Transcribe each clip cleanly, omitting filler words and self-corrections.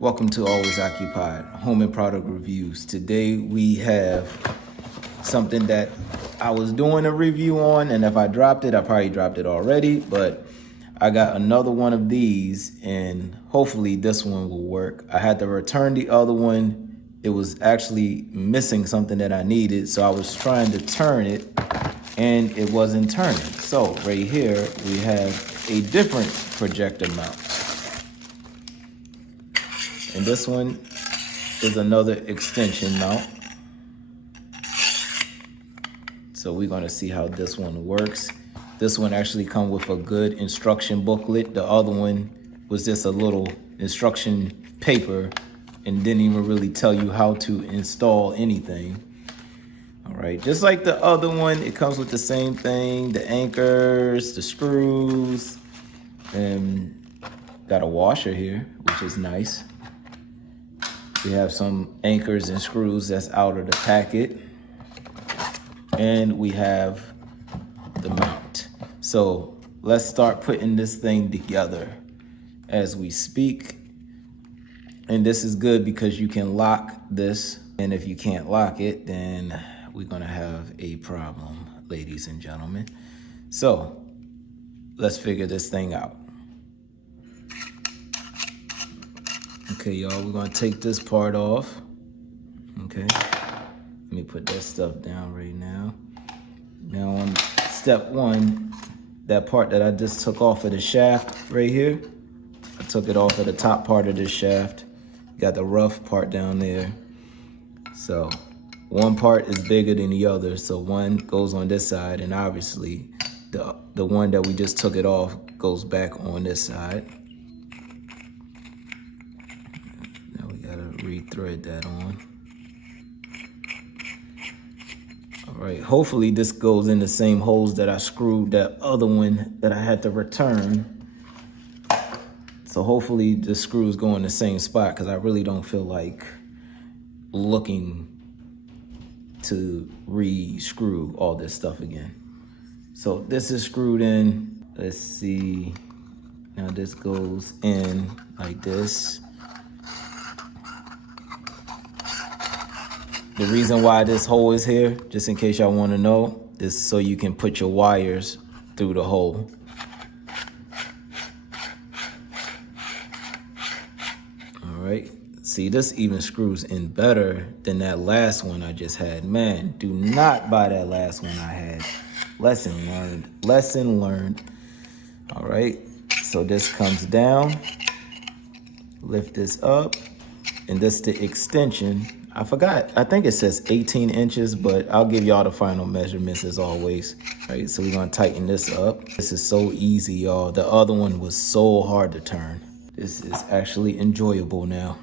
Welcome to Always Occupied, Home and Product Reviews. Today we have something that I was doing a review on, and if I dropped it, I probably dropped it already, but I got another one of these, and hopefully this one will work. I had to return the other one. It was actually missing something that I needed, so I was trying to turn it, and it wasn't turning. So right here, we have a different projector mount. And this one is another extension mount. So we're gonna see how this one works. This one actually comes with a good instruction booklet. The other one was just a little instruction paper and didn't even really tell you how to install anything. All right, just like the other one, it comes with the same thing, the anchors, the screws, and got a washer here, which is nice. We have some anchors and screws that's out of the packet. And we have the mount. So let's start putting this thing together as we speak. And this is good because you can lock this. And if you can't lock it, then we're gonna have a problem, ladies and gentlemen. So let's figure this thing out. Okay, y'all, we're gonna take this part off. Okay, let me put that stuff down right now. Now on step one, that part that I just took off of the shaft right here, I took it off of the top part of this shaft. Got the rough part down there. So one part is bigger than the other, so one goes on this side, and obviously the one that we just took it off goes back on this side. Re-thread that on. All right, hopefully this goes in the same holes that I screwed that other one that I had to return. So hopefully the screws go in the same spot, because I really don't feel like looking to re-screw all this stuff again. So this is screwed in. Let's see. Now this goes in like this. The reason why this hole is here, just in case y'all want to know, is so you can put your wires through the hole. All right, see, this even screws in better than that last one I just had. Man, do not buy that last one I had. Lesson learned, lesson learned. All right, so this comes down, lift this up, and this the extension. I forgot, I think it says 18 inches, but I'll give y'all the final measurements as always. All right, so we're gonna tighten this up. This is so easy, y'all. The other one was so hard to turn. This is actually enjoyable now,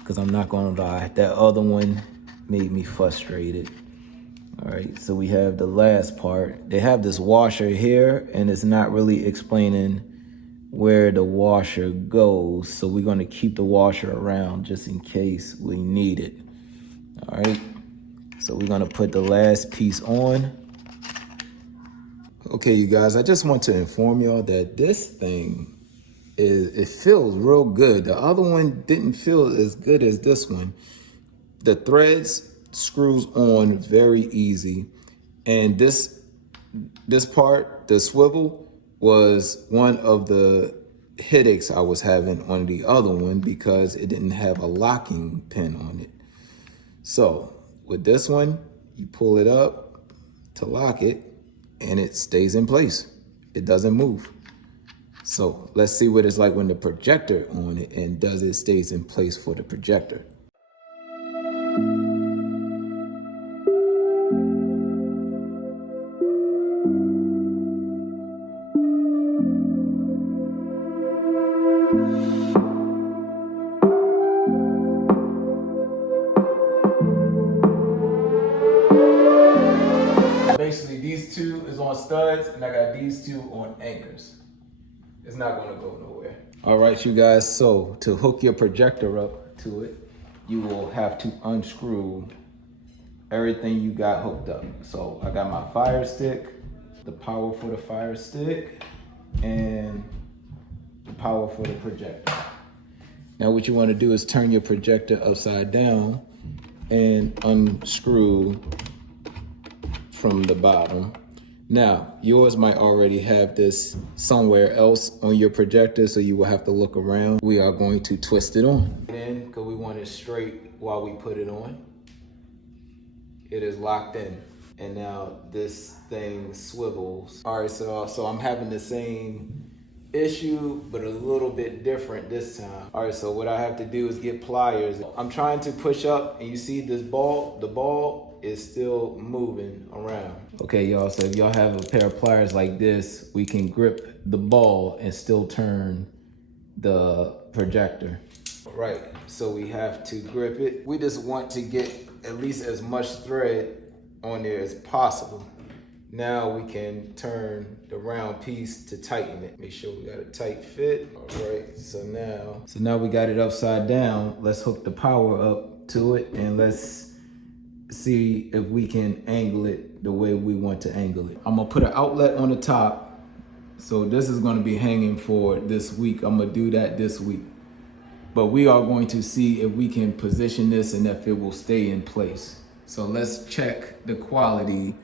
because I'm not gonna lie, that other one made me frustrated. All right, so we have the last part. They have this washer here, and it's not really explaining where the washer goes, so we're going to keep the washer around just in case we need it. All right, so we're going to put the last piece on. Okay, you guys, I just want to inform y'all that this thing it feels real good. The other one didn't feel as good as this one. The threads screws on very easy, and this part, the swivel, was one of the headaches I was having on the other one because it didn't have a locking pin on it. So with this one, you pull it up to lock it and it stays in place. It doesn't move. So let's see what it's like when the projector on it, and does it stays in place for the projector. Basically, these two is on studs, and I got these two on anchors. It's not gonna go nowhere. All right, you guys, so to hook your projector up to it, you will have to unscrew everything you got hooked up. So I got my fire stick, the power for the fire stick, and the power for the projector. Now what you want to do is turn your projector upside down and unscrew from the bottom. Now, yours might already have this somewhere else on your projector, so you will have to look around. We are going to twist it on. In, because we want it straight while we put it on. It is locked in. And now this thing swivels. All right, so I'm having the same issue, but a little bit different this time. All right, so what I have to do is get pliers. I'm trying to push up, and you see this ball, the ball is still moving around. Okay, y'all, so if y'all have a pair of pliers like this, we can grip the ball and still turn the projector. Right, so we have to grip it. We just want to get at least as much thread on there as possible. Now we can turn the round piece to tighten it. Make sure we got a tight fit. All right, so now we got it upside down. Let's hook the power up to it and let's see if we can angle it the way we want to angle it. I'm gonna put an outlet on the top. So this is gonna be hanging for this week. I'm gonna do that this week. But we are going to see if we can position this and if it will stay in place. So let's check the quality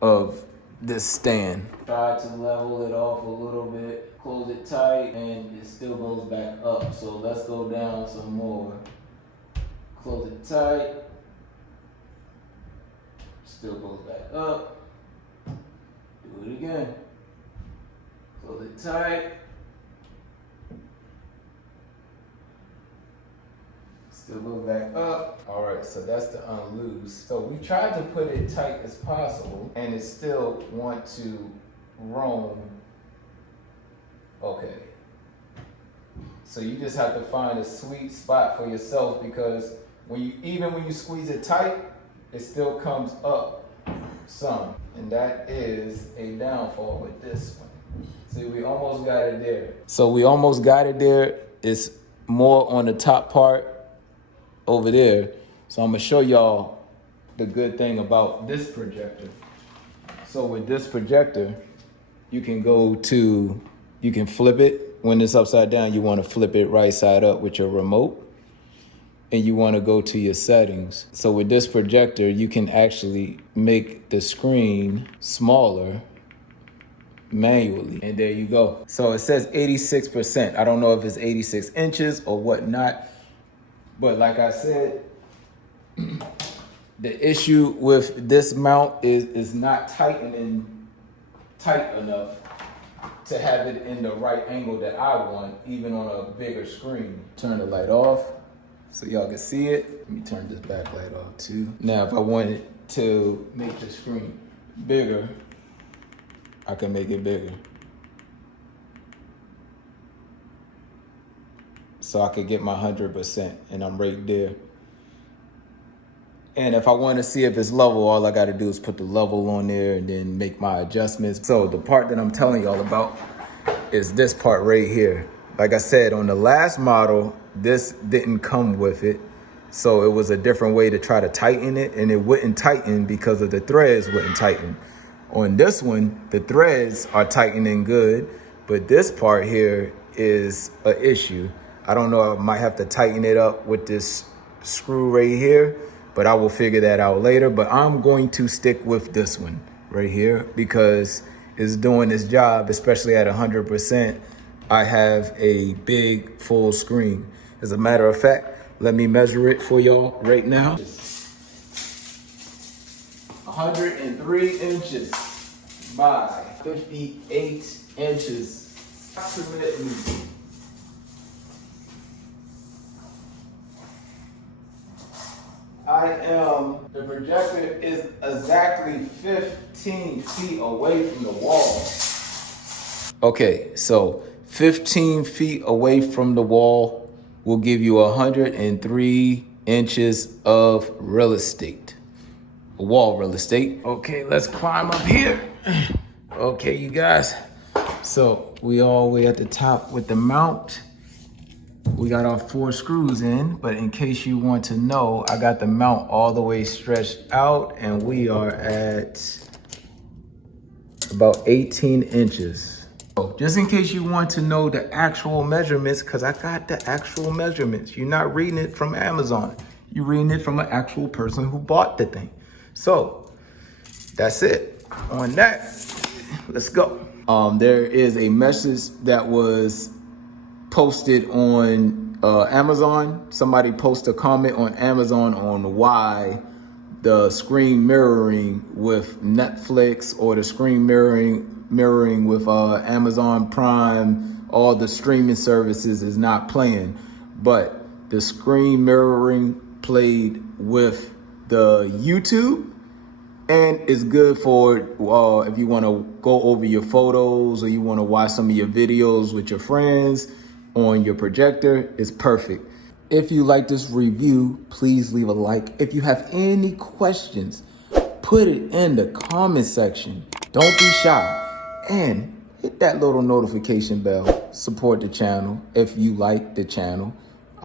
of this stand. Try to level it off a little bit, close it tight, and it still goes back up. So let's go down some more. Close it tight. Still goes back up. Do it again. Close it tight. Still goes back up. All right, so that's the unloose. So we tried to put it tight as possible, and it still want to roam. Okay. So you just have to find a sweet spot for yourself, because even when you squeeze it tight, it still comes up some. And that is a downfall with this one. See, we almost got it there. So we almost got it there. It's more on the top part over there. So I'm gonna show y'all the good thing about this projector. So with this projector, you can flip it. When it's upside down, you wanna flip it right side up with your remote. And you want to go to your settings. So with this projector, you can actually make the screen smaller manually. And there you go. So it says 86%. I don't know if it's 86 inches or whatnot. But like I said, the issue with this mount is not tightening tight enough to have it in the right angle that I want, even on a bigger screen. Turn the light off so y'all can see it. Let me turn this backlight off too. Now, if I wanted to make the screen bigger, I can make it bigger. So I could get my 100%, and I'm right there. And if I want to see if it's level, all I got to do is put the level on there and then make my adjustments. So the part that I'm telling y'all about is this part right here. Like I said, on the last model, this didn't come with it. So it was a different way to try to tighten it, and it wouldn't tighten because of the threads wouldn't tighten. On this one, the threads are tightening good, but this part here is an issue. I don't know, I might have to tighten it up with this screw right here, but I will figure that out later. But I'm going to stick with this one right here because it's doing its job, especially at 100%. I have a big full screen. As a matter of fact, let me measure it for y'all right now. 103 inches by 58 inches. Approximately. The projector is exactly 15 feet away from the wall. Okay, so 15 feet away from the wall will give you 103 inches of real estate, wall real estate. Okay, let's climb up here. Okay, you guys. So we all the way at the top with the mount. We got our 4 screws in, but in case you want to know, I got the mount all the way stretched out, and we are at about 18 inches. Just in case you want to know the actual measurements, because I got the actual measurements. You're not reading it from Amazon. You're reading it from an actual person who bought the thing. So that's it. On that, let's go. There is a message that was posted on Amazon. Somebody posted a comment on Amazon on why the screen mirroring with Netflix or the screen mirroring with Amazon Prime, all the streaming services is not playing. But the screen mirroring played with the YouTube, and it's good for if you want to go over your photos or you want to watch some of your videos with your friends on your projector. It's perfect. If you like this review, please leave a like. If you have any questions, put it in the comment section. Don't be shy. And hit that little notification bell. Support the channel if you like the channel.